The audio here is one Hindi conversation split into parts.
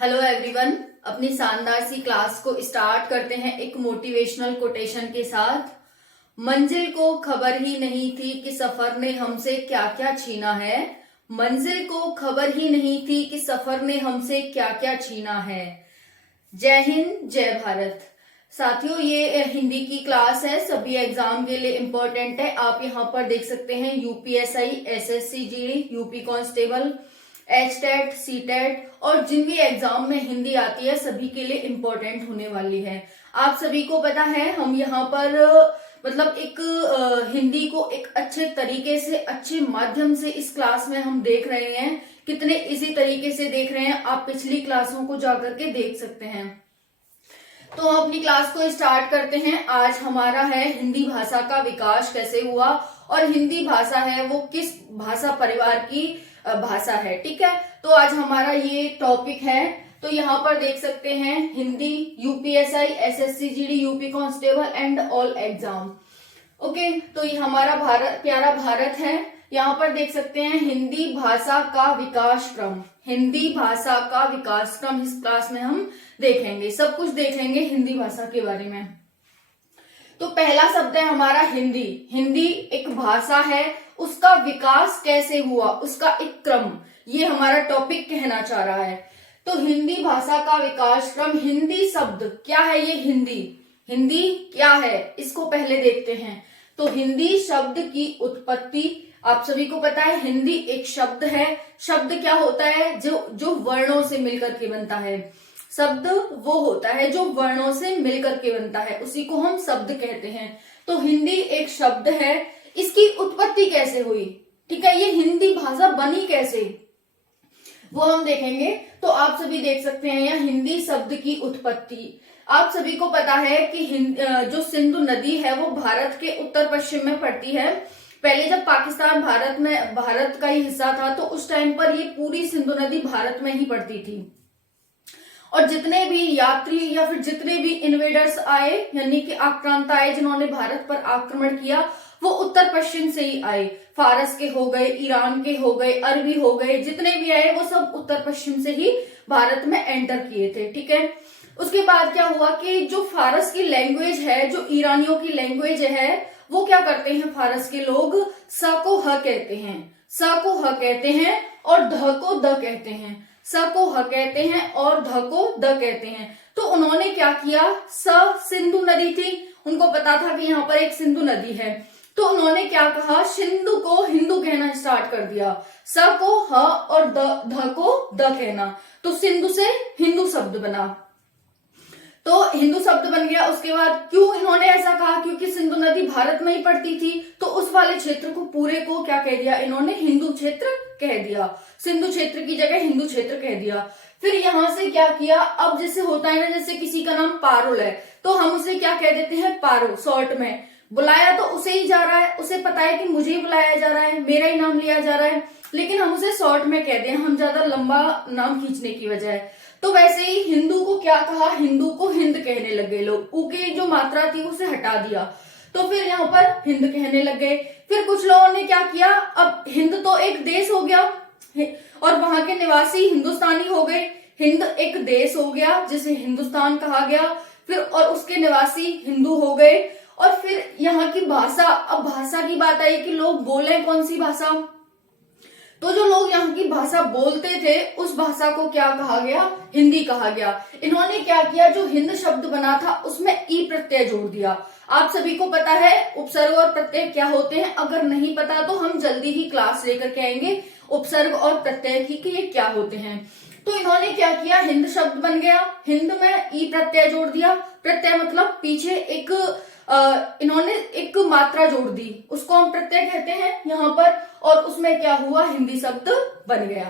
Hello everyone. अपनी शानदार सी क्लास को स्टार्ट करते हैं एक मोटिवेशनल कोटेशन के साथ। मंजिल को खबर ही नहीं थी कि सफर ने हमसे क्या क्या छीना है। मंजिल को खबर ही नहीं थी कि सफर ने हमसे क्या क्या छीना है। जय हिंद, जय भारत। साथियों, ये हिंदी की क्लास है, सभी एग्जाम के लिए इम्पोर्टेंट है। आप यहाँ पर देख सकते हैं UPSI, SSC GD, UP constable, HTET, CTET और जिन भी एग्जाम में हिंदी आती है सभी के लिए इम्पोर्टेंट होने वाली है। आप सभी को पता है हम यहाँ पर मतलब एक हिंदी को एक अच्छे तरीके से, अच्छे माध्यम से इस क्लास में हम देख रहे हैं। कितने इजी तरीके से देख रहे हैं, आप पिछली क्लासों को जाकर के देख सकते हैं। तो हम अपनी क्लास को स्टार्ट करते हैं। आज हमारा है हिंदी भाषा का विकास कैसे हुआ, और हिंदी भाषा है वो किस भाषा परिवार की भाषा है। ठीक है, तो आज हमारा ये टॉपिक है। तो यहाँ पर देख सकते हैं Hindi, UPSI, SSC GD, UP constable and all exam. Okay, तो ये हमारा भारत, प्यारा भारत है। यहाँ पर देख सकते हैं हिंदी भाषा का विकास क्रम। हिंदी भाषा का विकास क्रम इस क्लास में हम देखेंगे, सब कुछ देखेंगे हिंदी भाषा के बारे में। तो पहला शब्द है हमारा हिंदी। हिंदी एक भाषा है, उसका विकास कैसे हुआ, उसका एक क्रम, ये हमारा टॉपिक कहना चाह रहा है। तो हिंदी भाषा का विकास क्रम, हिंदी शब्द क्या है, ये हिंदी, हिंदी क्या है इसको पहले देखते हैं। तो हिंदी शब्द की उत्पत्ति, आप सभी को पता है हिंदी एक शब्द है। शब्द क्या होता है, जो वर्णों से मिलकर के बनता है। शब्द वो होता है जो वर्णों से मिलकर के बनता है, उसी को हम शब्द कहते हैं। तो हिंदी एक शब्द है, इसकी उत्पत्ति कैसे हुई, ठीक है, ये हिंदी भाषा बनी कैसे, वो हम देखेंगे। तो आप सभी देख सकते हैं यहाँ हिंदी शब्द की उत्पत्ति। आप सभी को पता है कि जो सिंधु नदी है वो भारत के उत्तर पश्चिम में पड़ती है। पहले जब पाकिस्तान भारत का ही हिस्सा था, तो उस टाइम पर ये पूरी सिंधु नदी भारत में ही पड़ती थी। और जितने भी यात्री या फिर जितने भी इन्वेडर्स आए, यानी कि आक्रांता आए, जिन्होंने भारत पर आक्रमण किया, वो उत्तर पश्चिम से ही आए। फारस के हो गए, ईरान के हो गए, अरबी हो गए, जितने भी आए वो सब उत्तर पश्चिम से ही भारत में एंटर किए थे। ठीक है, उसके बाद क्या हुआ कि जो फारस की लैंग्वेज है, जो ईरानियों की लैंग्वेज है, वो क्या करते हैं, फारस के लोग स को ह कहते हैं, स को ह कहते हैं और ध को द कहते हैं। स को ह कहते हैं और ध को द कहते हैं। तो उन्होंने क्या किया, सिंधु नदी थी, उनको पता था कि यहाँ पर एक सिंधु नदी है, तो उन्होंने क्या कहा, सिंधु को हिंदू कहना स्टार्ट कर दिया। स को ह और ध को द कहना, तो सिंधु से हिंदू शब्द बना। तो हिंदू शब्द बन गया। उसके बाद क्यों इन्होंने ऐसा कहा, क्योंकि सिंधु नदी भारत में ही पड़ती थी, तो उस वाले क्षेत्र को पूरे को क्या कह दिया इन्होंने, हिंदू क्षेत्र कह दिया। सिंधु क्षेत्र की जगह हिंदू क्षेत्र कह दिया। फिर यहां से क्या किया, अब जैसे होता है ना, जैसे किसी का नाम पारुल है तो हम उसे क्या कह देते हैं, पारो, शॉर्ट में। बुलाया तो उसे ही जा रहा है, उसे पता है कि मुझे ही बुलाया जा रहा है, मेरा ही नाम लिया जा रहा है, लेकिन हम उसे शॉर्ट में कह दें, हम ज्यादा लंबा नाम खींचने की बजाय। तो वैसे ही हिंदू को क्या कहा, हिंदू को हिंद कहने लगे लोग, ऊ की जो मात्रा थी उसे हटा दिया, तो फिर यहाँ पर हिंद कहने लग गए। फिर कुछ लोगों ने क्या किया, अब हिंद तो एक देश हो गया और वहां के निवासी हिंदुस्तानी हो गए। हिंद एक देश हो गया जिसे हिंदुस्तान कहा गया, फिर और उसके निवासी हिंदू हो गए। और फिर यहाँ की भाषा, अब भाषा की बात आई कि लोग बोले कौन सी भाषा, तो जो लोग यहाँ की भाषा बोलते थे उस भाषा को क्या कहा गया, हिंदी कहा गया। इन्होंने क्या किया, जो हिंद शब्द बना था उसमें ई प्रत्यय जोड़ दिया। आप सभी को पता है उपसर्ग और प्रत्यय क्या होते हैं, अगर नहीं पता तो हम जल्दी ही क्लास लेकर के आएंगे उपसर्ग और प्रत्यय की कि ये क्या होते हैं। तो इन्होंने क्या किया, हिंद शब्द बन गया, हिंद में ई प्रत्यय जोड़ दिया। प्रत्यय मतलब पीछे एक इन्होंने एक मात्रा जोड़ दी, उसको हम प्रत्यय कहते हैं यहाँ पर, और उसमें क्या हुआ, हिंदी शब्द बन गया।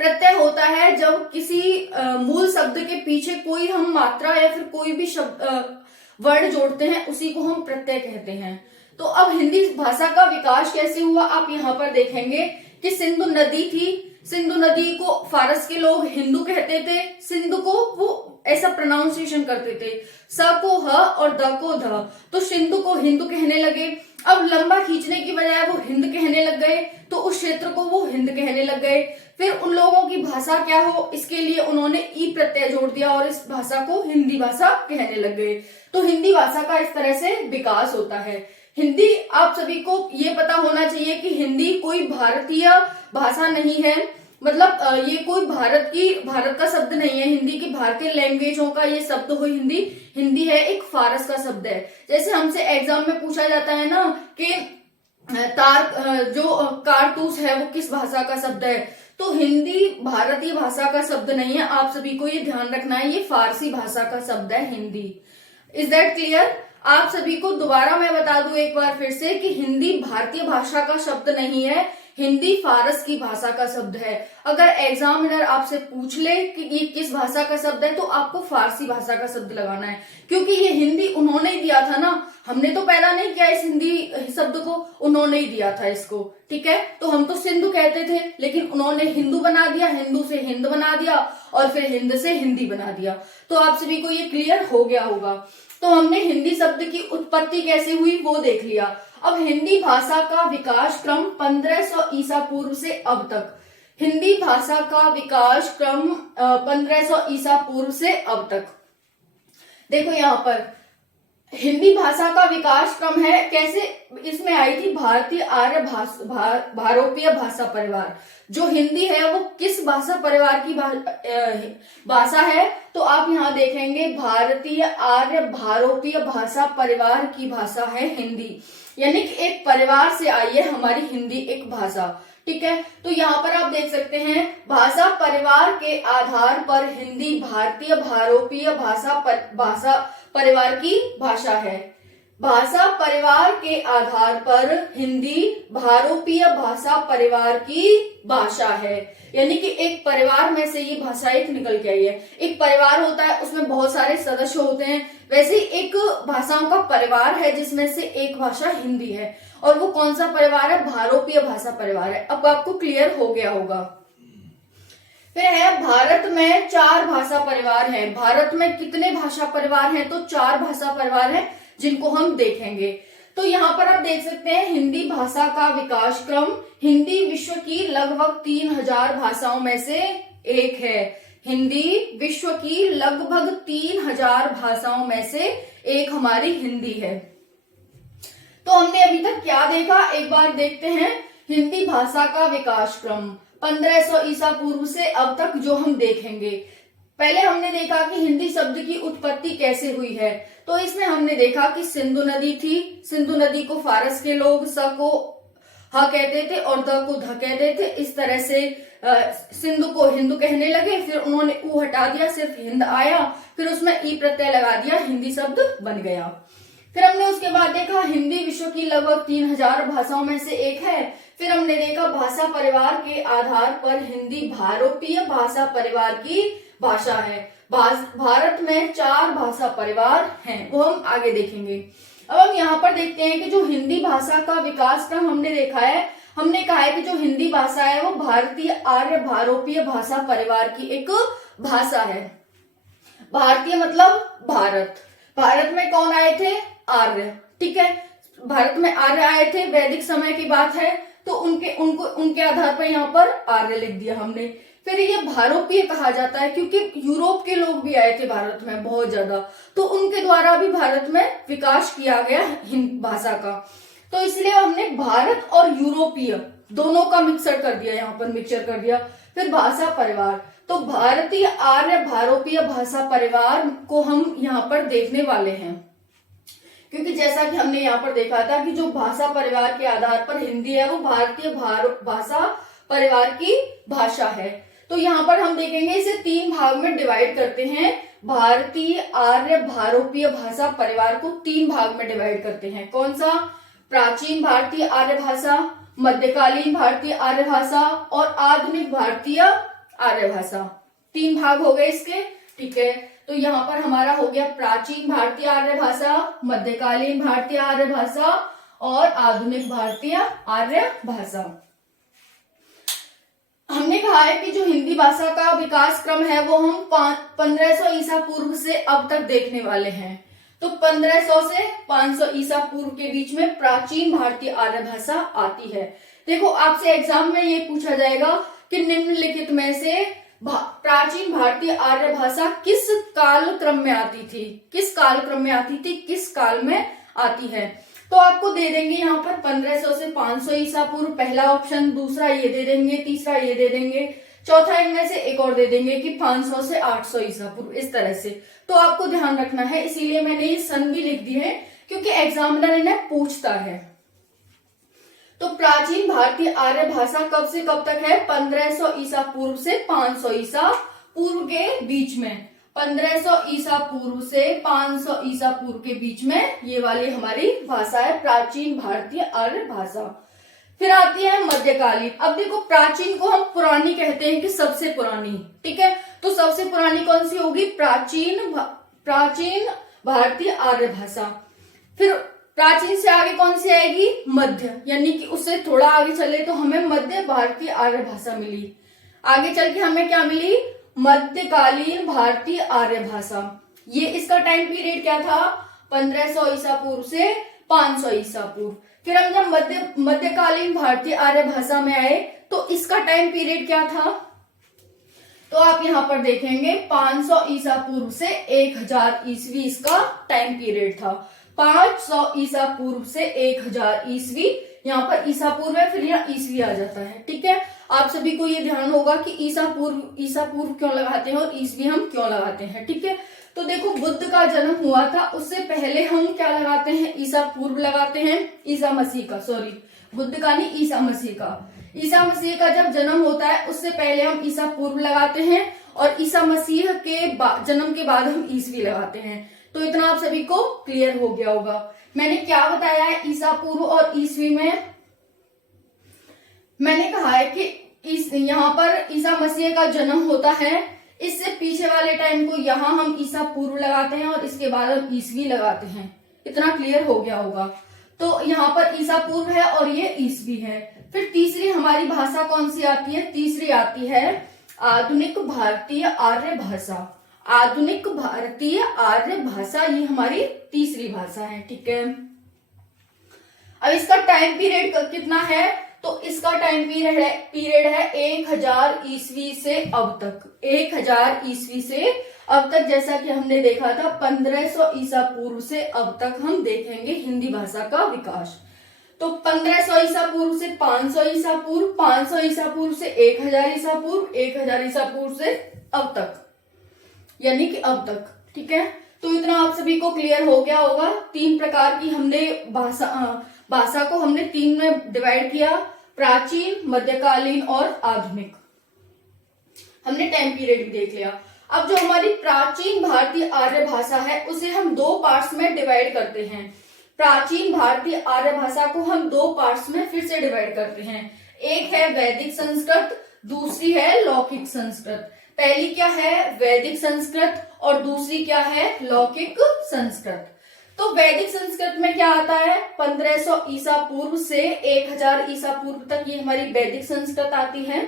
प्रत्यय होता है जब किसी मूल शब्द के पीछे कोई हम मात्रा या फिर कोई भी शब्द वर्ड जोड़ते हैं, उसी को हम प्रत्यय कहते हैं। तो अब हिंदी भाषा का विकास कैसे हुआ, आप यहाँ पर देखेंगे कि सिंधु नदी थी, सिंधु नदी को फारस के लोग हिंदू कहते थे, सिंधु को वो ऐसा प्रोनाउंसिएशन करते थे, स को ह और द को ध, तो सिंधु को हिंदू कहने लगे। अब लंबा खींचने की बजाय वो हिंद कहने लग गए, तो उस क्षेत्र को वो हिंद कहने लग गए। फिर उन लोगों की भाषा क्या हो, इसके लिए उन्होंने ई प्रत्यय जोड़ दिया और इस भाषा को हिंदी भाषा कहने लग गए। तो हिंदी भाषा का इस तरह से विकास होता है। हिंदी, आप सभी को ये पता होना चाहिए कि हिंदी कोई भारतीय भाषा नहीं है, मतलब ये कोई भारत का शब्द नहीं है। हिंदी की भारतीय लैंग्वेजों का ये शब्द हो हिंदी, हिंदी है एक फारस का शब्द है। जैसे हमसे एग्जाम में पूछा जाता है ना कि जो कारतूस है वो किस भाषा का शब्द है, तो हिंदी भारतीय भाषा का शब्द नहीं है। आप सभी को ये ध्यान रखना है, ये फारसी भाषा का शब्द है हिंदी। Is that clear? आप सभी को दोबारा मैं बता दूं एक बार फिर से कि हिंदी भारतीय भाषा का शब्द नहीं है, हिंदी फारस की भाषा का शब्द है। अगर एग्जामिनर आपसे पूछ ले कि ये किस भाषा का शब्द है, तो आपको फारसी भाषा का शब्द लगाना है, क्योंकि ये हिंदी उन्होंने ही दिया था ना, हमने तो पैदा नहीं किया इस हिंदी शब्द को, उन्होंने ही दिया था इसको। ठीक है, तो हम तो सिंधु कहते थे, लेकिन उन्होंने हिंदू बना दिया, हिंदू से हिंद बना दिया और फिर हिंद से हिंदी बना दिया। तो आप सभी को ये क्लियर हो गया होगा। तो हमने हिंदी शब्द की उत्पत्ति कैसे हुई वो देख लिया। अब हिंदी भाषा का विकास क्रम 1500 ईसा पूर्व से अब तक, हिंदी भाषा का विकास क्रम 1500 ईसा पूर्व से अब तक। देखो यहाँ पर हिंदी भाषा का विकास क्रम है कैसे, इसमें आई थी भारतीय आर्य भारोपीय भाषा परिवार। जो हिंदी है वो किस भाषा परिवार की भाषा है, तो आप यहाँ देखेंगे भारतीय आर्य भारोपीय भाषा परिवार की भाषा है हिंदी, यानी कि एक परिवार से आई है हमारी हिंदी एक भाषा। ठीक है, तो यहाँ पर आप देख सकते हैं भाषा परिवार के आधार पर हिंदी भारतीय भारोपीय भाषा परिवार की भाषा है। भाषा परिवार के आधार पर हिंदी भारोपीय भाषा परिवार की भाषा है, यानी कि एक परिवार में से ये भाषा एक निकल के आई है। एक परिवार होता है, उसमें बहुत सारे सदस्य होते हैं, वैसे एक भाषाओं का परिवार है जिसमें से एक भाषा हिंदी है, और वो कौन सा परिवार है, भारोपीय भाषा परिवार है। अब आपको क्लियर हो गया होगा। फिर है भारत में 4 भाषा परिवार हैं। भारत में कितने भाषा परिवार हैं, तो 4 भाषा परिवार हैं जिनको हम देखेंगे। तो यहाँ पर आप देख सकते हैं हिंदी भाषा का विकास क्रम, हिंदी विश्व की लगभग 3000 भाषाओं में से एक है। हिंदी विश्व की लगभग 3000 भाषाओं में से एक हमारी हिंदी है। तो हमने अभी तक क्या देखा, एक बार देखते हैं हिंदी भाषा का विकास क्रम 1500 ईसा पूर्व से अब तक जो हम देखेंगे। पहले हमने देखा कि हिंदी शब्द की उत्पत्ति कैसे हुई है, तो इसमें हमने देखा कि सिंधु नदी थी, सिंधु नदी को फारस के लोग स को ह कहते थे और द को ध कहते थे। इस तरह से सिंधु को हिंदू कहने लगे, फिर उन्होंने ऊ हटा दिया, सिर्फ हिंद आया, फिर उसमें ई प्रत्यय लगा दिया, हिंदी शब्द बन गया। फिर हमने उसके बाद देखा हिंदी विश्व की लगभग 3000 भाषाओं में से एक है। फिर हमने देखा भाषा परिवार के आधार पर हिंदी भारोपीय भाषा परिवार की भाषा है। भारत में 4 भाषा परिवार हैं, वो हम आगे देखेंगे। अब हम यहाँ पर देखते हैं कि जो हिंदी भाषा का विकास क्रम हमने देखा है, हमने कहा है कि जो हिंदी भाषा है वो भारतीय आर्य भारोपीय भाषा परिवार की एक भाषा है। भारतीय मतलब भारत, भारत में कौन आए थे, आर्य। ठीक है, भारत में आर्य आए थे, वैदिक समय की बात है, तो उनके आधार पर यहाँ पर आर्य लिख दिया हमने। फिर ये भारोपीय कहा जाता है क्योंकि यूरोप के लोग भी आए थे भारत में बहुत ज्यादा, तो उनके द्वारा भी भारत में विकास किया गया हिंदी भाषा का, तो इसलिए हमने भारत और यूरोपीय दोनों का मिक्सर कर दिया, यहाँ पर मिक्सचर कर दिया। फिर भाषा परिवार, तो भारतीय आर्य भारोपीय भाषा परिवार को हम यहाँ पर देखने वाले हैं, क्योंकि जैसा कि हमने यहाँ पर देखा था कि जो भाषा परिवार के आधार पर हिंदी है वो भारतीय भाषा परिवार की भाषा है। तो यहाँ पर हम देखेंगे इसे 3 भाग में डिवाइड करते हैं। भारतीय आर्य भारोपीय भाषा परिवार को 3 भाग में डिवाइड करते हैं। कौन सा, प्राचीन भारतीय आर्य भाषा, मध्यकालीन भारतीय आर्य भाषा और आधुनिक भारतीय आर्य भाषा। 3 भाग हो गए इसके। ठीक है, तो यहाँ पर हमारा हो गया प्राचीन भारतीय आर्य भाषा, मध्यकालीन भारतीय आर्य भाषा और आधुनिक भारतीय आर्य भाषा। हमने कहा है कि जो हिंदी भाषा का विकास क्रम है वो हम 1500 ईसा पूर्व से अब तक देखने वाले हैं। तो 1500 से 500 ईसा पूर्व के बीच में प्राचीन भारतीय आर्य भाषा आती है। देखो आपसे एग्जाम में ये पूछा जाएगा कि निम्नलिखित में से प्राचीन भारतीय आर्य भाषा किस काल क्रम में आती थी, किस काल क्रम में आती थी, किस काल में आती है। तो आपको दे देंगे यहाँ पर 1500 से 500 ईसा पूर्व पहला ऑप्शन, दूसरा ये दे देंगे, तीसरा ये दे देंगे, चौथा इनमें से एक और दे देंगे कि 500 से 800 ईसा पूर्व, इस तरह से। तो आपको ध्यान रखना है, इसीलिए मैंने ये सन भी लिख दी है क्योंकि एग्जामिनर इन्हें पूछता है। तो प्राचीन भारतीय आर्य भाषा कब से कब तक है? 1500 ईसा पूर्व से 500 ईसा पूर्व के बीच में। 1500 ईसा पूर्व से 500 ईसा पूर्व के बीच में ये वाली हमारी भाषा है प्राचीन भारतीय आर्य भाषा। फिर आती है मध्यकालीन। अब देखो प्राचीन को हम पुरानी कहते हैं कि सबसे पुरानी, ठीक है। तो सबसे पुरानी कौन सी होगी? प्राचीन भारतीय आर्य भाषा। फिर प्राचीन से आगे कौन सी आएगी? मध्य, यानी कि उससे थोड़ा आगे चले तो हमें मध्य भारतीय आर्य भाषा मिली। आगे चल के हमें क्या मिली? मध्यकालीन भारतीय आर्य भाषा। ये इसका टाइम पीरियड क्या था? 1500 ईसा पूर्व से 500 ईसा पूर्व। फिर हम जब मध्यकालीन भारतीय आर्य भाषा में आए तो इसका टाइम पीरियड क्या था? तो आप यहाँ पर देखेंगे 500 ईसा पूर्व से 1000 ईस्वी इसका टाइम पीरियड था। 500 ईसा पूर्व से 1000 ईस्वी, यहाँ पर ईसा पूर्व है फिर यहाँ ईस्वी आ जाता है, ठीक है। आप सभी को ये ध्यान होगा कि ईसा पूर्व क्यों लगाते हैं और ईस्वी हम क्यों लगाते हैं, ठीक है। तो देखो बुद्ध का जन्म हुआ था, उससे पहले हम क्या लगाते हैं? ईसा पूर्व लगाते हैं। ईसा मसीह का, सॉरी बुद्ध का नहीं, ईसा मसीह का। ईसा मसीह का जब जन्म होता है उससे पहले हम ईसा पूर्व लगाते हैं और ईसा मसीह के जन्म के बाद हम ईस्वी लगाते हैं। तो इतना आप सभी को क्लियर हो गया होगा। मैंने क्या बताया है ईसा पूर्व और ईस्वी में? मैंने कहा है कि यहाँ पर ईसा मसीह का जन्म होता है, इससे पीछे वाले टाइम को यहाँ हम ईसा पूर्व लगाते हैं और इसके बाद हम ईस्वी लगाते हैं। इतना क्लियर हो गया होगा। तो यहाँ पर ईसा पूर्व है और ये ईस्वी है। फिर तीसरी हमारी भाषा कौन सी आती है? तीसरी आती है आधुनिक भारतीय आर्य भाषा। आधुनिक भारतीय आर्य भाषा ये हमारी तीसरी भाषा है, ठीक है। अब इसका टाइम पीरियड कितना है? तो इसका टाइम पीरियड है 1000 ईस्वी से अब तक। 1000 ईस्वी से अब तक, जैसा कि हमने देखा था 1500 ईसा पूर्व से अब तक हम देखेंगे हिंदी भाषा का विकास। तो 1500 ईसा पूर्व से 500 ईसा पूर्व, 500 ईसा पूर्व से 1000 ईसा पूर्व, 1000 ईसा पूर्व से अब तक, यानी कि अब तक, ठीक है। तो इतना आप सभी को क्लियर हो गया होगा। 3 प्रकार की हमने भाषा को हमने 3 में डिवाइड किया, प्राचीन, मध्यकालीन और आधुनिक। हमने टाइम पीरियड भी देख लिया। अब जो हमारी प्राचीन भारतीय आर्य भाषा है उसे हम 2 पार्ट्स में डिवाइड करते हैं। प्राचीन भारतीय आर्य भाषा को हम 2 पार्ट्स में फिर से डिवाइड करते हैं। एक है वैदिक संस्कृत, दूसरी है लौकिक संस्कृत। पहली क्या है? वैदिक संस्कृत और दूसरी क्या है? लौकिक संस्कृत। तो वैदिक संस्कृत में क्या आता है? 1500 ईसा पूर्व से 1000 ईसा पूर्व तक ये हमारी वैदिक संस्कृत आती है।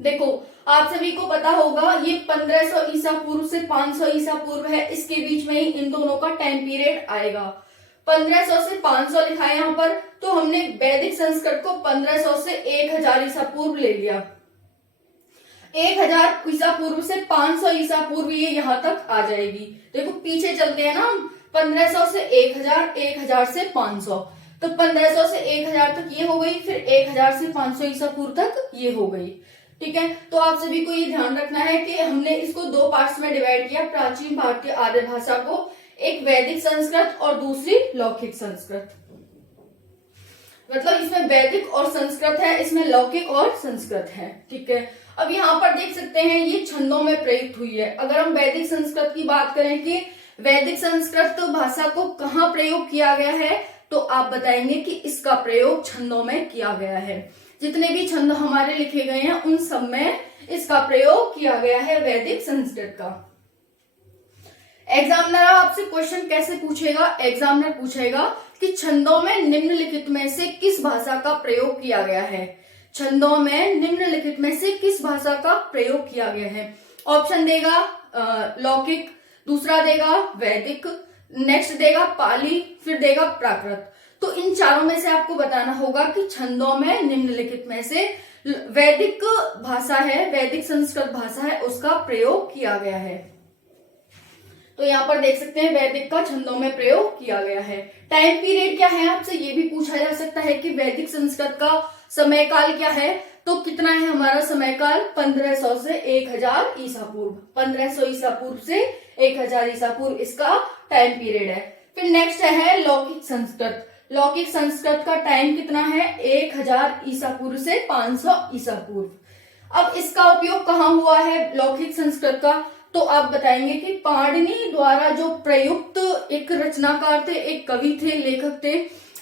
देखो आप सभी को पता होगा ये 1500 ईसा पूर्व से 500 ईसा पूर्व है, इसके बीच में ही इन दोनों का टाइम पीरियड आएगा। 1500 से 500 लिखा है यहाँ पर, तो हमने वैदिक संस्कृत को 1500 से 1000 ईसा पूर्व ले लिया। 1000 ईसा पूर्व से 500 ईसा पूर्व ये यहाँ तक आ जाएगी। देखो पीछे चलते हैं ना हम, 1500 से 1000, 1000 से 500, तो 1500 से 1000 तक ये हो गई, फिर 1000 से 500 ईसा पूर्व तक ये हो गई, ठीक है। तो आप सभी को ये ध्यान रखना है कि हमने इसको 2 पार्ट्स में डिवाइड किया, प्राचीन भारतीय आर्य भाषा को, एक वैदिक संस्कृत और दूसरी लौकिक संस्कृत। मतलब इसमें वैदिक और संस्कृत है, इसमें लौकिक और संस्कृत है, ठीक है। अब यहाँ पर देख सकते हैं ये छंदों में प्रयुक्त हुई है। अगर हम वैदिक संस्कृत की बात करें कि वैदिक संस्कृत भाषा को कहाँ प्रयोग किया गया है, तो आप बताएंगे कि इसका प्रयोग छंदों में किया गया है। जितने भी छंद हमारे लिखे गए हैं उन सब में इसका प्रयोग किया गया है वैदिक संस्कृत का। एग्जामिनर आपसे क्वेश्चन कैसे पूछेगा? एग्जामिनर पूछेगा कि छंदों में निम्नलिखित में से किस भाषा का प्रयोग किया गया है। छंदों में निम्नलिखित में से किस भाषा का प्रयोग किया गया है? ऑप्शन देगा लौकिक, दूसरा देगा वैदिक, नेक्स्ट देगा पाली, फिर देगा प्राकृत। तो इन चारों में से आपको बताना होगा कि छंदों में निम्नलिखित में से वैदिक भाषा है, वैदिक संस्कृत भाषा है, उसका प्रयोग किया गया है। तो यहाँ पर देख सकते हैं वैदिक का छंदों में प्रयोग किया गया है। टाइम पीरियड क्या है, आपसे ये भी पूछा जा सकता है कि वैदिक संस्कृत का समय काल क्या है। तो कितना है हमारा समय काल, 1500 से 1000 ईसा पूर्व, 1500 ईसा पूर्व से 1000 ईसा पूर्व इसका टाइम पीरियड है। फिर नेक्स्ट है लौकिक संस्कृत। लौकिक संस्कृत का टाइम कितना है, 1000 ईसा पूर्व से 500 ईसा पूर्व। अब इसका उपयोग कहाँ हुआ है लौकिक संस्कृत का, तो आप बताएंगे कि पाणिनि द्वारा जो प्रयुक्त एक रचनाकार थे, एक कवि थे, लेखक थे,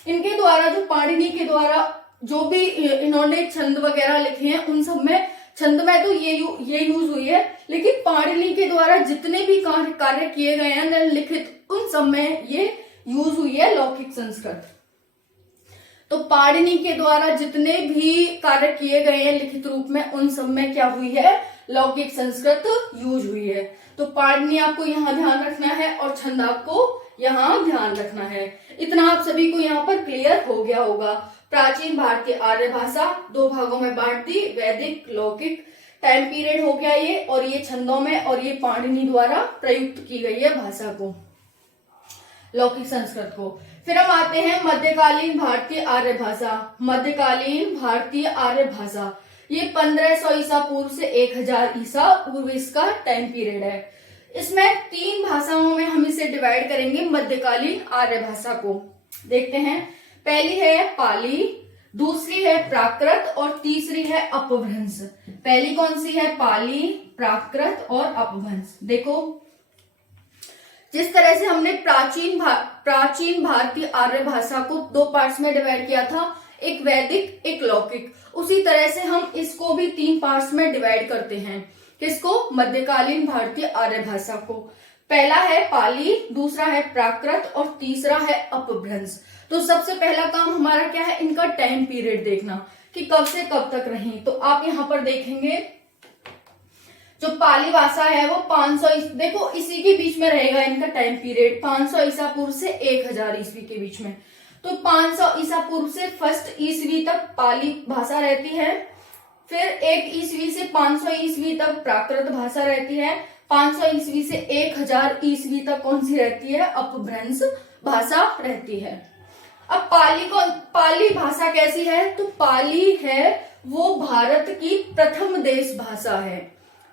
इनके द्वारा जो पाणिनि के द्वारा जो भी इन्होंने छंद वगैरह लिखे हैं उन सब में, छंद में तो ये यूज हुई है, लेकिन पाणिनि के द्वारा जितने भी कार्य किए गए हैं निम्नलिखित उन सब में ये यूज हुई है लौकिक संस्कृत। तो पाणिनि के द्वारा जितने भी कार्य किए गए हैं लिखित रूप में उन सब में क्या हुई है, लौकिक संस्कृत यूज हुई है। तो पाणिनि आपको यहाँ ध्यान रखना है और छंद आपको यहाँ ध्यान रखना है। इतना आप सभी को यहाँ पर क्लियर हो गया होगा। प्राचीन भारतीय आर्य भाषा 2 भागों में बांट दी, वैदिक लौकिक, टाइम पीरियड हो गया ये, और ये छंदों में, और ये पाणिनि द्वारा प्रयुक्त की गई है भाषा को, लौकिक संस्कृत को। फिर हम आते हैं मध्यकालीन भारतीय आर्य भाषा। मध्यकालीन भारतीय आर्य भाषा ये 1500 ईसा पूर्व से 1000 ईसा पूर्व इसका टाइम पीरियड है। इसमें 3 भाषाओं में हम इसे डिवाइड करेंगे मध्यकालीन आर्य भाषा को। देखते हैं, पहली है पाली, दूसरी है प्राकृत और तीसरी है अपभ्रंश। पहली कौन सी है, पाली, प्राकृत और अपभ्रंश। देखो जिस तरह से हमने प्राचीन भारतीय आर्य भाषा को 2 पार्ट्स में डिवाइड किया था, एक वैदिक एक लौकिक, उसी तरह से हम इसको भी 3 पार्ट्स में डिवाइड करते हैं। किसको, मध्यकालीन भारतीय आर्य भाषा को। पहला है पाली, दूसरा है प्राकृत और तीसरा है अपभ्रंश। तो सबसे पहला काम हमारा क्या है, इनका टाइम पीरियड देखना कि कब से कब तक रही। तो आप यहाँ पर देखेंगे जो पाली भाषा है वो 500, देखो इसी के बीच में रहेगा इनका टाइम पीरियड, 500 ईसा पूर्व से 1000 ईस्वी के बीच में। तो 500 ईसा पूर्व से 1 ईस्वी तक पाली भाषा रहती है, फिर 1 ईस्वी से 500 ईस्वी तक प्राकृत भाषा रहती है, 500 ईस्वी से 1000 ईस्वी तक कौन सी रहती है, अपभ्रंश भाषा रहती है। अब पाली भाषा कैसी है, तो पाली है वो भारत की प्रथम देश भाषा है।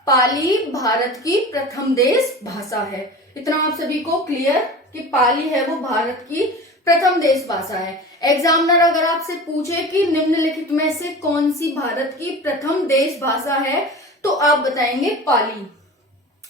पाली भारत की प्रथम देश भाषा है। इतना आप सभी को क्लियर कि पाली है वो भारत की प्रथम देश भाषा है। एग्जामिनर अगर आपसे पूछे कि निम्नलिखित में से कौन सी भारत की प्रथम देश भाषा है, तो आप बताएंगे पाली।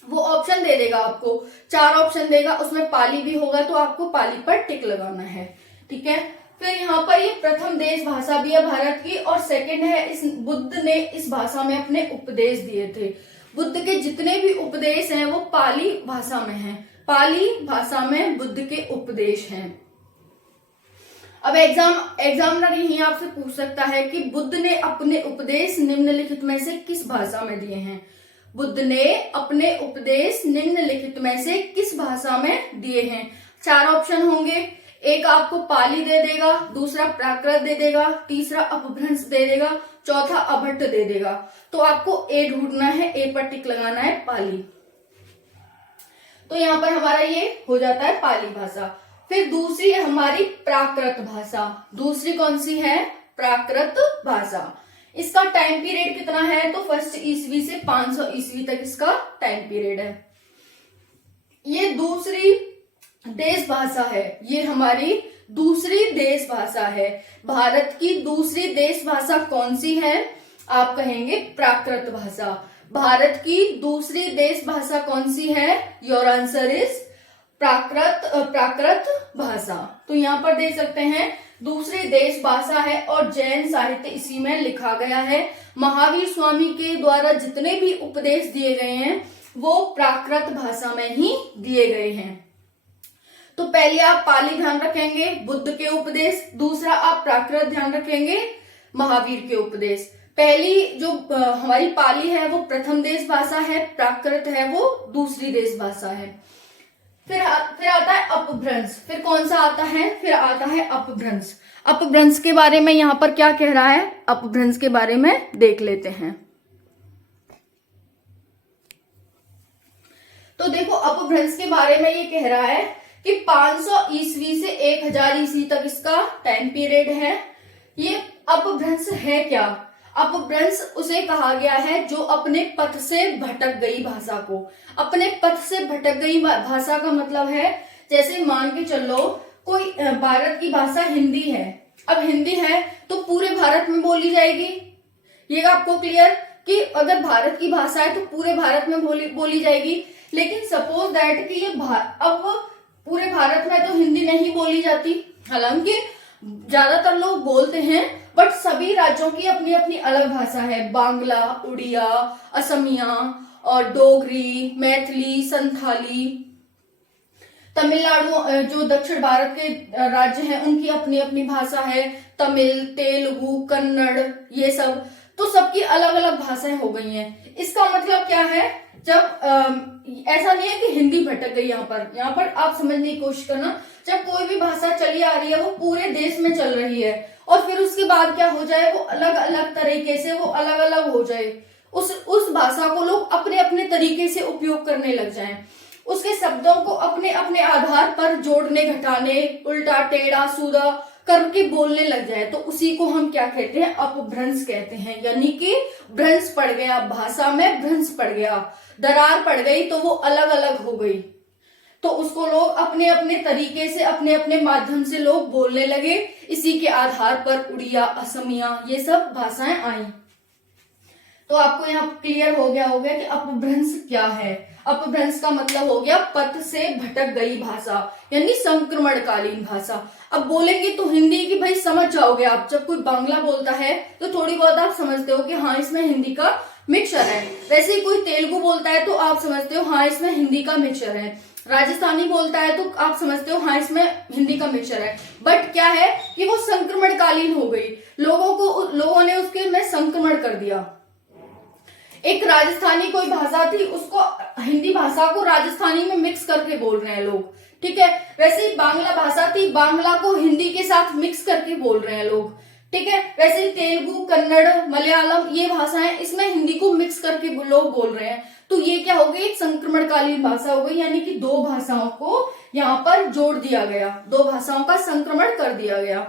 वो ऑप्शन दे देगा आपको, 4 ऑप्शन देगा, उसमें पाली भी होगा, तो आपको पाली पर टिक लगाना है। ठीक है, फिर यहाँ पर ये प्रथम देश भाषा भी है भारत की, और सेकंड है इस बुद्ध ने इस भाषा में अपने उपदेश दिए थे। बुद्ध के जितने भी उपदेश हैं वो पाली भाषा में हैं। पाली भाषा में बुद्ध के उपदेश हैं। अब एग्जामिनर यही आपसे पूछ सकता है कि बुद्ध ने अपने उपदेश निम्नलिखित में से किस भाषा में दिए हैं। बुद्ध ने अपने उपदेश निम्नलिखित में से किस भाषा में दिए हैं। 4 ऑप्शन होंगे, एक आपको पाली दे देगा, दूसरा प्राकृत दे देगा, तीसरा अपभ्रंश दे देगा, चौथा अभट्ट दे देगा। तो आपको ए ढूंढना है, ए पर टिक लगाना है पाली। तो यहाँ पर हमारा ये हो जाता है पाली भाषा। फिर दूसरी है हमारी प्राकृत भाषा। दूसरी कौन सी है, प्राकृत भाषा। इसका टाइम पीरियड कितना है, तो 1 ईस्वी से 500 ईस्वी तक इसका टाइम पीरियड है। ये दूसरी देश भाषा है, ये हमारी दूसरी देश भाषा है। भारत की दूसरी देश भाषा कौन सी है, आप कहेंगे प्राकृत भाषा। भारत की दूसरी देश भाषा कौन सी है, योर आंसर इज प्राकृत भाषा। तो यहाँ पर देख सकते हैं दूसरी देश भाषा है, और जैन साहित्य इसी में लिखा गया है। महावीर स्वामी के द्वारा जितने भी उपदेश दिए गए हैं वो प्राकृत भाषा में ही दिए गए हैं। तो पहले आप पाली ध्यान रखेंगे, बुद्ध के उपदेश, दूसरा आप प्राकृत ध्यान रखेंगे, महावीर के उपदेश। पहली जो हमारी पाली है वो प्रथम देश भाषा है, प्राकृत है वो दूसरी देश भाषा है। फिर आता है अपभ्रंश। फिर कौन सा आता है? फिर आता है अपभ्रंश। अपभ्रंश के बारे में यहां पर क्या कह रहा है, अपभ्रंश के बारे में देख लेते हैं। तो देखो अपभ्रंश के बारे में ये कह रहा है कि 500 ईस्वी से 1000 ईस्वी तक इसका टाइम पीरियड है। ये अपभ्रंश है क्या? अपभ्रंश उसे कहा गया है जो अपने पथ से भटक गई भाषा को। अपने पथ से भटक गई भाषा का मतलब है, जैसे मान के चलो कोई भारत की भाषा हिंदी है, अब हिंदी है तो पूरे भारत में बोली जाएगी, ये आपको क्लियर कि अगर भारत की भाषा है तो पूरे भारत में बोली जाएगी। लेकिन सपोज दैट कि ये अब पूरे भारत में तो हिंदी नहीं बोली जाती, हालांकि ज्यादातर लोग बोलते हैं, बट सभी राज्यों की अपनी अपनी अलग भाषा है। बांग्ला, उड़िया, असमिया और डोगरी, मैथिली, संथाली। तमिलनाडु जो दक्षिण भारत के राज्य हैं उनकी अपनी अपनी भाषा है, तमिल, तेलुगु, कन्नड़, ये सब। तो सबकी अलग अलग भाषाएं हो गई हैं। इसका मतलब क्या है, जब ऐसा नहीं है कि हिंदी भटक गई। यहाँ पर आप समझने की कोशिश करना, जब कोई भी भाषा चली आ रही है वो पूरे देश में चल रही है और फिर उसके बाद क्या हो जाए, वो अलग अलग तरीके से वो अलग अलग हो जाए, उस भाषा को लोग अपने अपने तरीके से उपयोग करने लग जाएं, उसके शब्दों को अपने अपने आधार पर जोड़ने, घटाने, उल्टा टेढ़ा सीधा करके बोलने लग जाए, तो उसी को हम क्या कहते हैं, अपभ्रंश कहते हैं। यानी कि भ्रंश पड़ गया, भाषा में भ्रंश पड़ गया, दरार पड़ गई तो वो अलग अलग हो गई, तो उसको लोग अपने अपने तरीके से, अपने अपने माध्यम से लोग बोलने लगे। इसी के आधार पर उड़िया, असमिया, ये सब भाषाएं आई। तो आपको यहाँ क्लियर हो गया होगा कि अपभ्रंश क्या है। अपभ्रंश का मतलब हो गया पथ से भटक गई भाषा, यानी संक्रमणकालीन भाषा। अब बोलेंगे तो हिंदी की भाई समझ जाओगे आप, जब कोई बांग्ला बोलता है तो थोड़ी बहुत आप समझते हो कि हाँ इसमें हिंदी का मिक्सचर है। वैसे ही कोई तेलुगु बोलता है तो आप समझते हो हाँ इसमें हिंदी का मिक्सचर है। राजस्थानी बोलता है तो आप समझते हो हाँ इसमें हिंदी का मिक्सचर है। बट क्या है कि वो संक्रमणकालीन हो गई, लोगों ने उसके में संक्रमण कर दिया। एक राजस्थानी कोई भाषा थी, उसको हिंदी भाषा को राजस्थानी में मिक्स करके बोल रहे हैं लोग, ठीक है। वैसे ही बांग्ला भाषा थी, बांग्ला को हिंदी के साथ मिक्स करके बोल रहे हैं लोग, ठीक है। वैसे ही तेलुगु, कन्नड़, मलयालम, ये भाषाएं, इसमें हिंदी को मिक्स करके लोग बोल रहे हैं। तो ये क्या हो गई, एक संक्रमणकालीन भाषा हो गई, यानी कि दो भाषाओं को यहाँ पर जोड़ दिया गया, दो भाषाओं का संक्रमण कर दिया गया।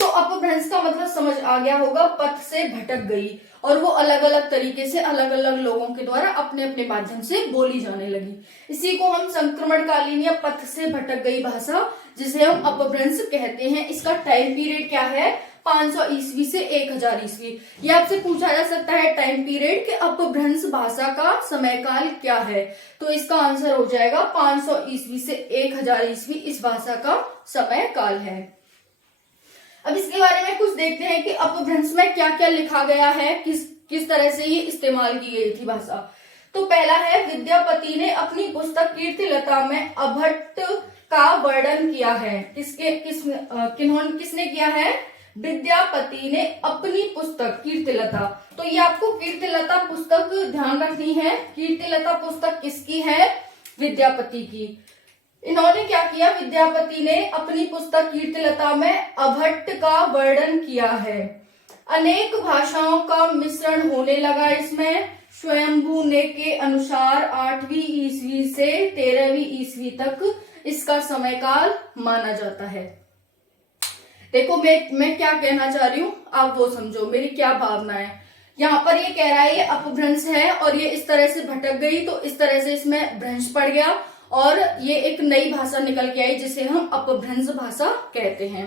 तो अपभ्रंश का मतलब समझ आ गया होगा, पथ से भटक गई और वो अलग अलग तरीके से अलग अलग लोगों के द्वारा अपने अपने माध्यम से बोली जाने लगी। इसी को हम संक्रमणकालीन या पथ से भटक गई भाषा, जिसे हम अपभ्रंश कहते हैं। इसका टाइम पीरियड क्या है, 500 ईस्वी से 1000 ईस्वी। ये आपसे पूछा जा सकता है टाइम पीरियड कि अपभ्रंश भाषा का समयकाल क्या है, तो इसका आंसर हो जाएगा 500 ईस्वी से 1000 ईस्वी इस भाषा का समय काल है। अब इसके बारे में कुछ देखते हैं कि अपभ्रंश में क्या क्या लिखा गया है, किस तरह से ये इस्तेमाल की गई थी भाषा। तो पहला है, विद्यापति ने अपनी पुस्तक कीर्तिलता में अभट्ट का वर्णन किया है। किसने किया है, विद्यापति ने अपनी पुस्तक कीर्तिलता। तो ये आपको कीर्तिलता पुस्तक ध्यान रखनी है। कीर्तिलता पुस्तक किसकी है, विद्यापति की। इन्होंने क्या किया, विद्यापति ने अपनी पुस्तक कीर्तिलता में अभट्ट का वर्णन किया है। अनेक भाषाओं का मिश्रण होने लगा इसमें। स्वयंभू ने के अनुसार 8वीं ईस्वी से 13वीं ईस्वी तक इसका समयकाल माना जाता है। देखो मैं क्या कहना चाह रही हूँ, आप वो समझो मेरी क्या भावना है। यहाँ पर ये कह रहा है ये अपभ्रंश है और ये इस तरह से भटक गई, तो इस तरह से इसमें भ्रंश पड़ गया और ये एक नई भाषा निकल के आई जिसे हम अपभ्रंश भाषा कहते हैं।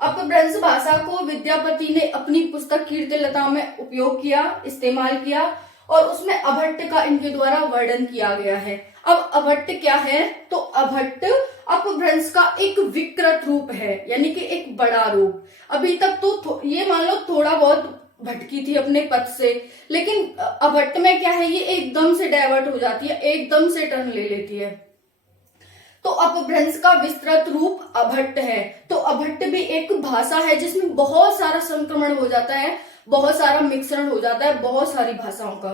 अपभ्रंश भाषा को विद्यापति ने अपनी पुस्तक कीर्तिलता में उपयोग किया, इस्तेमाल किया और उसमें अभट्ट का इनके द्वारा वर्णन किया गया है। अब अभट्ट क्या है, तो अभट्ट अपभ्रंश का एक विकृत रूप है, यानी कि एक बड़ा रूप। अभी तक तो ये मान लो थोड़ा बहुत भटकी थी अपने पथ से, लेकिन अभट्ट में क्या है, ये एकदम से डाइवर्ट हो जाती है, एकदम से टर्न ले लेती है। तो अपभ्रंश का विस्तृत रूप अभट्ट है। तो अभट्ट भी एक भाषा है जिसमें बहुत सारा संक्रमण हो जाता है, बहुत सारा मिश्रण हो जाता है बहुत सारी भाषाओं का।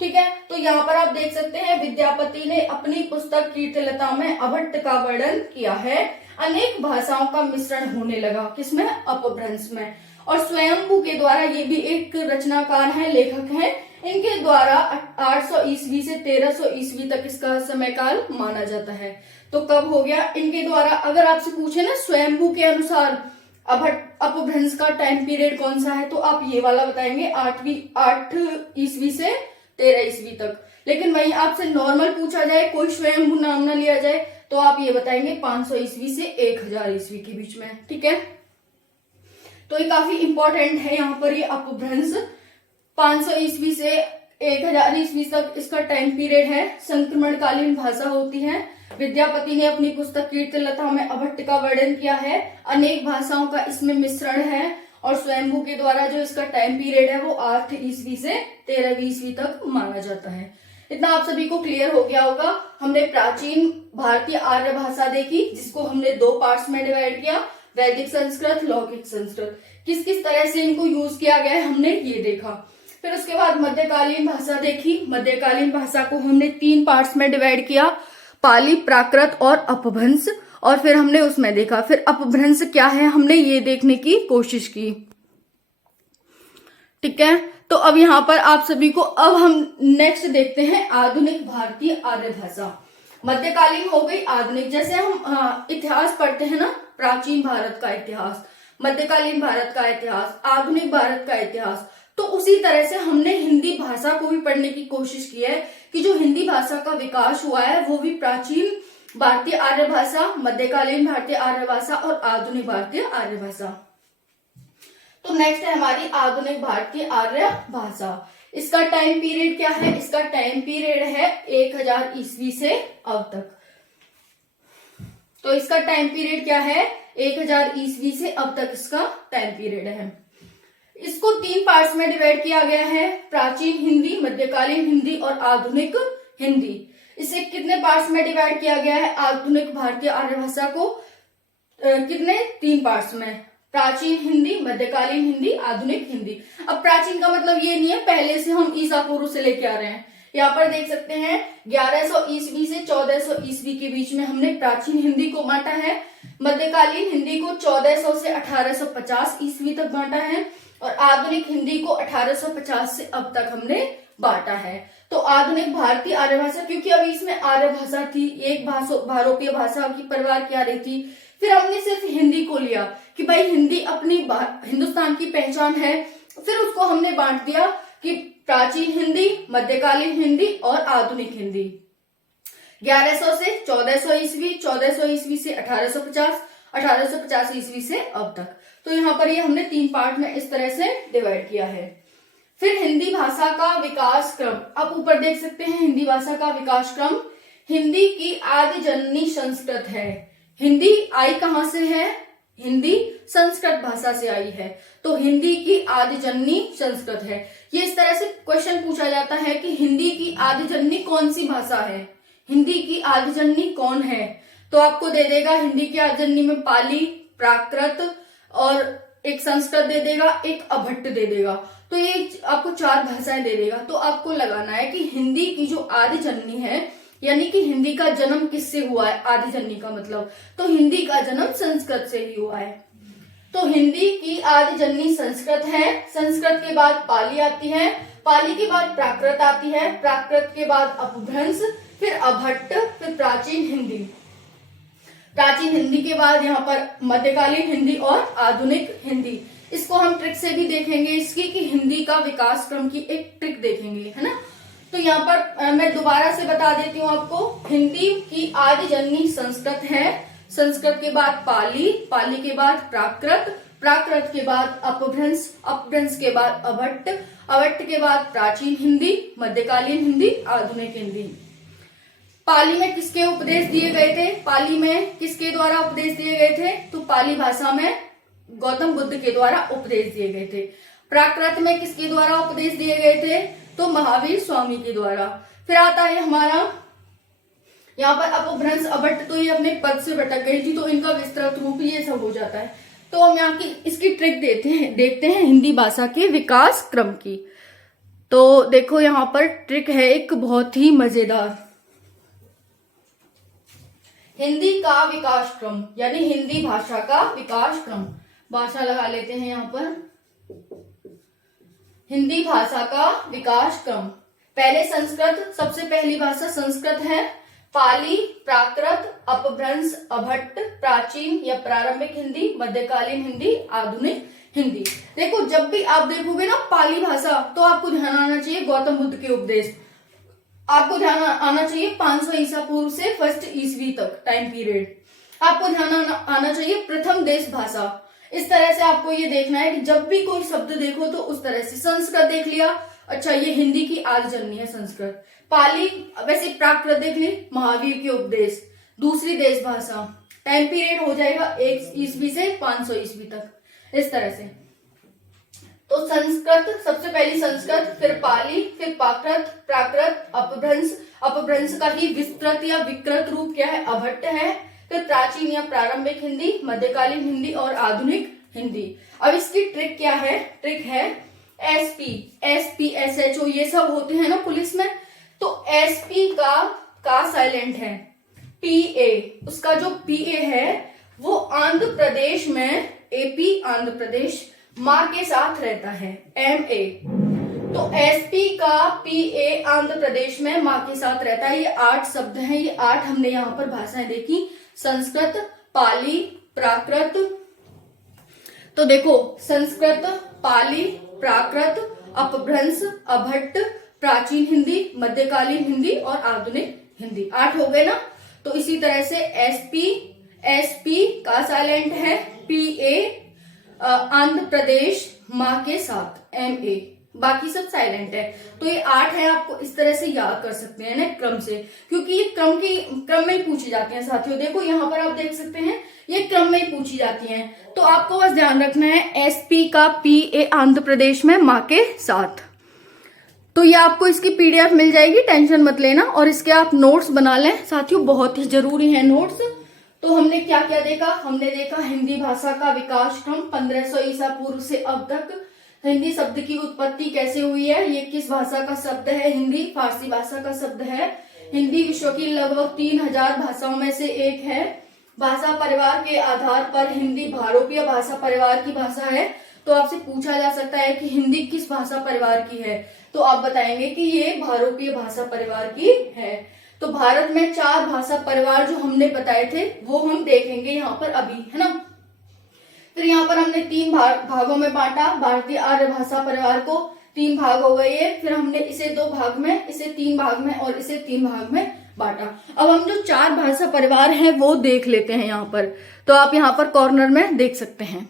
ठीक है। तो यहाँ पर आप देख सकते हैं विद्यापति ने अपनी पुस्तक कीर्तिलता में अभट्ट का वर्णन किया है। अनेक भाषाओं का मिश्रण होने लगा, किसमें? अपभ्रंश में। और स्वयंभू के द्वारा, ये भी एक रचनाकार है, लेखक है, इनके द्वारा 800 ईस्वी से 1300 ईस्वी तक इसका समय काल माना जाता है। तो कब हो गया इनके द्वारा? अगर आपसे पूछे ना स्वयंभू के अनुसार अपभ्रंश का टाइम पीरियड कौन सा है, तो आप ये वाला बताएंगे, 8 ईस्वी से 13 ईस्वी तक। लेकिन वहीं आपसे नॉर्मल पूछा जाए, कोई स्वयंभू नाम ना लिया जाए, तो आप ये बताएंगे 500 ईस्वी से 1000 ईस्वी के बीच में। ठीक है, तो ये काफी इंपॉर्टेंट है यहाँ पर, ये अपभ्रंश 500 ईस्वी से 1000 ईस्वी तक इसका टाइम पीरियड है। संक्रमणकालीन भाषा होती है। विद्यापति ने अपनी पुस्तक कीर्तिलता में अभट्ट का वर्णन किया है। अनेक भाषाओं का इसमें मिश्रण है। और स्वयंभू के द्वारा जो इसका टाइम पीरियड है वो 8 ईस्वी से 13 ईस्वी तक माना जाता है। इतना आप सभी को क्लियर हो गया होगा। हमने प्राचीन भारतीय आर्य भाषा देखी, जिसको हमने 2 पार्ट्स में डिवाइड किया, वैदिक संस्कृत, लौकिक संस्कृत। किस किस तरह से इनको यूज किया गया है हमने ये देखा। फिर उसके बाद मध्यकालीन भाषा देखी। मध्यकालीन भाषा को हमने 3 पार्ट्स में डिवाइड किया, पाली, प्राकृत और अपभ्रंश। और फिर हमने उसमें देखा, फिर अपभ्रंश क्या है हमने ये देखने की कोशिश की। ठीक है, तो अब यहाँ पर आप सभी को, अब हम नेक्स्ट देखते हैं आधुनिक भारतीय आर्य भाषा। मध्यकालीन हो गई, आधुनिक। जैसे हम इतिहास पढ़ते हैं ना, प्राचीन भारत का इतिहास, मध्यकालीन भारत का इतिहास, आधुनिक भारत का इतिहास, तो उसी तरह से हमने हिंदी भाषा को भी पढ़ने की कोशिश की है कि जो हिंदी भाषा का विकास हुआ है वो भी प्राचीन भारतीय आर्य भाषा, मध्यकालीन भारतीय आर्य भाषा और आधुनिक भारतीय आर्य भाषा। तो नेक्स्ट है हमारी आधुनिक भारतीय आर्य भाषा। इसका टाइम पीरियड क्या है? इसका टाइम पीरियड है 1000 ईस्वी से अब तक। तो इसका टाइम पीरियड क्या है? 1000 ईस्वी से अब तक इसका टाइम पीरियड है। इसको 3 पार्ट्स में डिवाइड किया गया है, प्राचीन हिंदी, मध्यकालीन हिंदी और आधुनिक हिंदी। इसे कितने पार्ट्स में डिवाइड किया गया है आधुनिक भारतीय आर्य भाषा को? कितने? 3 पार्ट्स में, प्राचीन हिंदी, मध्यकालीन हिंदी, आधुनिक हिंदी। अब प्राचीन का मतलब ये नहीं है पहले से हम ईसा पूर्व से लेके आ रहे हैं। यहाँ पर देख सकते हैं 1100 ईस्वी से 1400 ईस्वी के बीच में हमने प्राचीन हिंदी को बांटा है। मध्यकालीन हिंदी को 1400 से 1850 ईस्वी तक बांटा है और आधुनिक हिंदी को 1850 से अब तक हमने बांटा है। तो आधुनिक भारतीय आर्य भाषा, क्योंकि अभी इसमें आर्य भाषा थी, एक भारोपीय भाषा की परिवार की आ रही थी, फिर हमने सिर्फ हिंदी को लिया कि भाई हिंदी अपनी हिंदुस्तान की पहचान है। फिर उसको हमने बांट दिया कि प्राचीन हिंदी, मध्यकालीन हिंदी और आधुनिक हिंदी। 1100 से 1400 ईस्वी, 1400 ईस्वी से 1850, 1850 ईस्वी से अब तक। तो यहाँ पर ये हमने 3 पार्ट में इस तरह से डिवाइड किया है। फिर हिंदी भाषा का विकास क्रम, आप ऊपर देख सकते हैं हिंदी भाषा का विकास क्रम। हिंदी की आदि जननी संस्कृत है। हिंदी आई कहां से है? हिंदी संस्कृत भाषा से आई है। तो हिंदी की आदि जननी संस्कृत है। ये इस तरह से क्वेश्चन पूछा जाता है कि हिंदी की आदि जननी कौन सी भाषा है, हिंदी की आदि जननी कौन है? तो आपको दे देगा हिंदी की आदि जननी में पाली, प्राकृत और एक संस्कृत दे देगा, एक अभट्ट दे देगा। तो ये आपको 4 भाषाएं दे देगा। तो आपको लगाना है कि हिंदी की जो आदि जननी है, यानी कि हिंदी का जन्म किससे हुआ है, आदि जननी का मतलब, तो हिंदी का जन्म संस्कृत से ही हुआ है। तो हिंदी की आदि जननी संस्कृत है। संस्कृत के बाद पाली आती है, पाली के बाद प्राकृत आती है, प्राकृत के बाद अपभ्रंश, फिर अभट्ट, फिर प्राचीन हिंदी। प्राचीन हिंदी के बाद यहाँ पर मध्यकालीन हिंदी और आधुनिक हिंदी। इसको हम ट्रिक से भी देखेंगे इसकी, कि हिंदी का विकास क्रम की एक ट्रिक देखेंगे, है ना। तो यहाँ पर मैं दोबारा से बता देती हूँ आपको, हिंदी की आदि जननी संस्कृत है, संस्कृत के बाद पाली, पाली के बाद प्राकृत, प्राकृत के बाद अपभ्रंश, अपभ्रंश के बाद अभट्ट, अभट्ट के बाद प्राचीन हिंदी, मध्यकालीन हिंदी, आधुनिक हिंदी। पाली में किसके उपदेश दिए गए थे? पाली में किसके द्वारा उपदेश दिए गए थे? तो पाली भाषा में गौतम बुद्ध के द्वारा उपदेश दिए गए थे। प्राकृत में किसके द्वारा उपदेश दिए गए थे? तो महावीर स्वामी के द्वारा। फिर आता है हमारा यहाँ पर अपभ्रंश, अभट्ट, तो ये अपने पद से भटक गई थी, तो इनका विस्तृत रूप ये सब हो जाता है। तो हम यहाँ की इसकी ट्रिक देखते हैं हिंदी भाषा के विकास क्रम की। तो देखो यहाँ पर ट्रिक है एक बहुत ही मजेदार। हिंदी का विकास क्रम यानी हिंदी भाषा का विकास क्रम, भाषा लगा लेते हैं यहाँ पर, हिंदी भाषा का विकास क्रम। पहले संस्कृत, सबसे पहली भाषा संस्कृत है, पाली, प्राकृत, अपभ्रंश, अभट्ट, प्राचीन या प्रारंभिक हिंदी, मध्यकालीन हिंदी, आधुनिक हिंदी। देखो जब भी आप देखोगे ना पाली भाषा, तो आपको ध्यान आना चाहिए गौतम बुद्ध के उपदेश, आपको ध्यान आना चाहिए 500 ईसा पूर्व से 1 ईस्वी तक टाइम पीरियड, आपको ध्यान आना चाहिए प्रथम देश भाषा। इस तरह से आपको ये देखना है कि जब भी कोई शब्द देखो तो उस तरह से। संस्कृत देख लिया, अच्छा ये हिंदी की आदि जननी है संस्कृत। पाली, वैसे प्राकृत देख ली, महावीर के उपदेश। दूसरी देश भाषा, टाइम पीरियड हो जाएगा 1 ईस्वी से 500 ईस्वी तक, इस तरह से। तो संस्कृत, सबसे पहली संस्कृत, फिर पाली, फिर प्राकृत, अपभ्रंश, अपभ्रंश का ही विस्तृत या विकृत रूप क्या है, अभट्ट है, फिर प्राचीन या प्रारंभिक हिंदी, मध्यकालीन हिंदी और आधुनिक हिंदी। अब इसकी ट्रिक क्या है, ट्रिक है एसपी, एसएचओ ये सब होते हैं ना पुलिस में, तो एसपी का साइलेंट है, पीए, उसका जो पीए है वो आंध्र प्रदेश में, एपी आंध्र प्रदेश, मां के साथ रहता है, एमए। तो एसपी का पीए आंध्र प्रदेश में मां के साथ रहता है। ये 8 शब्द हैं, ये 8 हमने यहाँ पर भाषाएं देखी, संस्कृत, पाली, प्राकृत। तो देखो संस्कृत, पाली, प्राकृत, अपभ्रंश, अभट्ट, प्राचीन हिंदी, मध्यकालीन हिंदी और आधुनिक हिंदी, 8 हो गए ना। तो इसी तरह से एसपी का साइलेंट है, पीए आंध्र प्रदेश मां के साथ, एमए, बाकी सब साइलेंट है। तो ये 8 है, आपको इस तरह से याद कर सकते हैं ना क्रम से, क्योंकि ये क्रम में ही पूछी जाती हैं साथियों। देखो यहाँ पर आप देख सकते हैं ये क्रम में ही पूछी जाती हैं। तो आपको बस ध्यान रखना है एसपी का पीए आंध्र प्रदेश में मां के साथ। तो ये आपको इसकी पीडीएफ मिल जाएगी, टेंशन मत लेना, और इसके आप नोट्स बना लें साथियों, बहुत ही जरूरी है नोट्स। तो हमने क्या क्या देखा, हमने देखा हिंदी भाषा का विकास क्रम 1500 ईसा पूर्व से अब तक, हिंदी शब्द की उत्पत्ति कैसे हुई है, ये किस भाषा का शब्द है, हिंदी फारसी भाषा का शब्द है, हिंदी विश्व की लगभग 3000 भाषाओं में से एक है, भाषा परिवार के आधार पर हिंदी भारोपीय भाषा परिवार की भाषा है। तो आपसे पूछा जा सकता है कि हिंदी किस भाषा परिवार की है, तो आप बताएंगे कि ये भारोपीय भाषा परिवार की है। तो भारत में 4 भाषा परिवार जो हमने बताए थे वो हम देखेंगे यहाँ पर अभी, है ना। फिर यहाँ पर हमने 3 भागों में बांटा, भारतीय आर्य भाषा परिवार को 3 भाग हो गए ये। फिर हमने इसे 2 भाग में, इसे 3 भाग में और इसे 3 भाग में बांटा। अब हम जो 4 भाषा परिवार हैं वो देख लेते हैं यहाँ पर। तो आप यहाँ पर कॉर्नर में देख सकते हैं,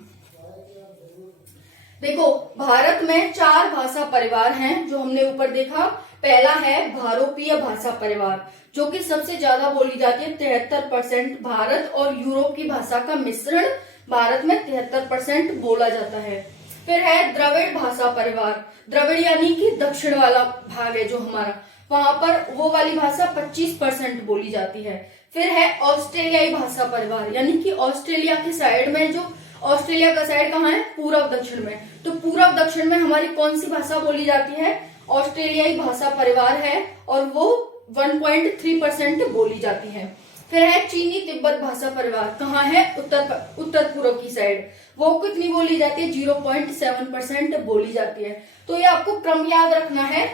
देखो भारत में 4 भाषा परिवार हैं जो हमने ऊपर देखा। पहला है भारोपीय भाषा परिवार, जो कि सबसे ज्यादा बोली जाती है, 73%। भारत और यूरोप की भाषा का मिश्रण भारत में 73% बोला जाता है। फिर है द्रविड़ भाषा परिवार, द्रविड़ यानी कि दक्षिण वाला भाग है जो हमारा, वहां पर वो वाली भाषा 25% बोली जाती है। फिर है ऑस्ट्रेलियाई भाषा परिवार, यानी कि ऑस्ट्रेलिया की साइड में, जो ऑस्ट्रेलिया का साइड कहाँ है, पूर्व दक्षिण में, तो पूर्व दक्षिण में हमारी कौन सी भाषा बोली जाती है, ऑस्ट्रेलियाई भाषा परिवार है, और वो 1.3% बोली जाती है। फिर है चीनी तिब्बत भाषा परिवार, कहाँ है, उत्तर पूर्व की साइड, वो कितनी बोली जाती है, 0.7% बोली जाती है। तो ये आपको क्रम याद रखना है,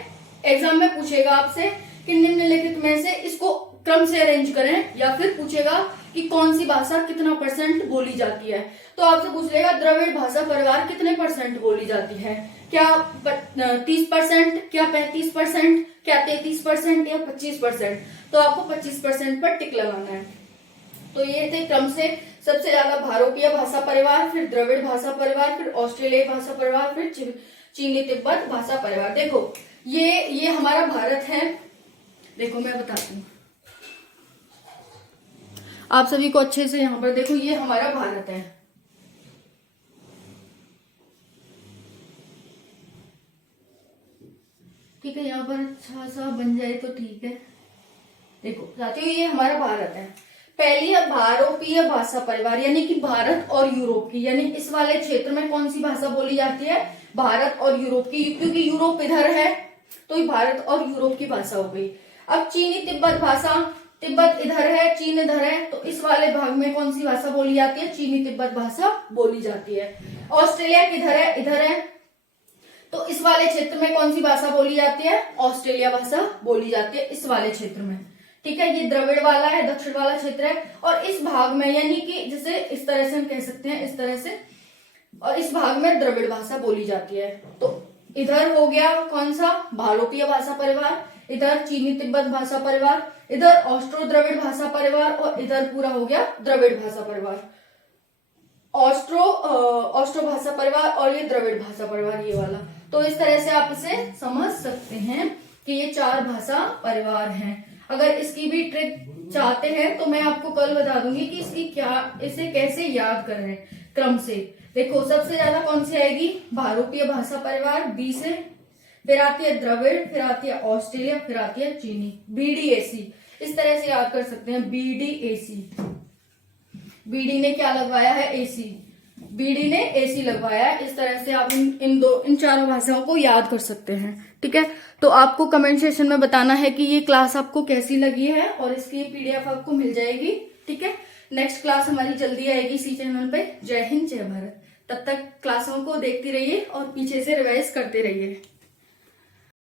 एग्जाम में पूछेगा आपसे कि निम्नलिखित में से इसको क्रम से अरेंज करें, या फिर पूछेगा कि कौन सी भाषा कितना % बोली जाती है। तो आपसे पूछ लेगा द्रविड़ भाषा परिवार कितने % बोली जाती है, क्या 30%, क्या 35%, क्या 33% या 25%। तो आपको 25% पर टिक लगाना है। तो ये थे क्रम से, सबसे ज्यादा भारोपीय भाषा परिवार, फिर द्रविड़ भाषा परिवार, फिर ऑस्ट्रेलियाई भाषा परिवार, फिर चीनी तिब्बत भाषा परिवार। देखो ये हमारा भारत है। देखो मैं बताती हूँ आप सभी को अच्छे से, यहाँ पर देखो ये हमारा भारत है, ठीक है, यहाँ पर अच्छा सा बन जाए तो ठीक है। देखो साथियों ये हमारा भारत है। पहली है भारोपीय भाषा परिवार, यानी कि भारत और यूरोप की, यानी इस वाले क्षेत्र में कौन सी भाषा बोली जाती है, भारत और यूरोप की, क्योंकि यूरोप इधर है तो ये भारत और यूरोप की भाषा हो गई। अब चीनी तिब्बत भाषा, तिब्बत इधर है, चीन इधर है, तो इस वाले भाग में कौन सी भाषा बोली जाती है? चीनी तिब्बत भाषा बोली जाती है। ऑस्ट्रेलिया किधर है? इधर है, तो इस वाले क्षेत्र में कौन सी भाषा बोली जाती है? ऑस्ट्रेलिया भाषा बोली जाती है इस वाले क्षेत्र में। ठीक है, ये द्रविड़ वाला है, दक्षिण वाला क्षेत्र है, और इस भाग में यानी कि जैसे इस तरह से हम कह सकते हैं, इस तरह से, और इस भाग में द्रविड़ भाषा बोली जाती है। तो इधर हो गया कौन सा? भारतीय भाषा परिवार, इधर चीनी तिब्बत भाषा परिवार, इधर ऑस्ट्रो द्रविड़ भाषा परिवार, और इधर पूरा हो गया द्रविड़ भाषा परिवार। ऑस्ट्रो भाषा परिवार और ये द्रविड़ भाषा परिवार, ये वाला। तो इस तरह से आप इसे समझ सकते हैं कि ये 4 भाषा परिवार हैं। अगर इसकी भी ट्रिक चाहते हैं तो मैं आपको कल बता दूंगी कि इसे कैसे याद करें क्रम से। देखो, सबसे ज्यादा कौन सी आएगी? भारतीय भाषा परिवार, बी से, फिर आती है द्रविड़, फिर आती है ऑस्ट्रेलिया, फिर आती है चीनी, BDAC। इस तरह से याद कर सकते हैं, BDAC। BD ने क्या लगवाया है? AC। BD ने AC लगवाया है। इस तरह से आप इन चारों भाषाओं को याद कर सकते हैं। ठीक है, तो आपको कमेंट सेक्शन में बताना है कि ये क्लास आपको कैसी लगी है, और इसकी PDF आपको मिल जाएगी। ठीक है, नेक्स्ट क्लास हमारी जल्दी आएगी इसी चैनल पे। जय हिंद, जय भारत। तब तक क्लासों को देखती रहिए और पीछे से रिवाइज करते रहिए।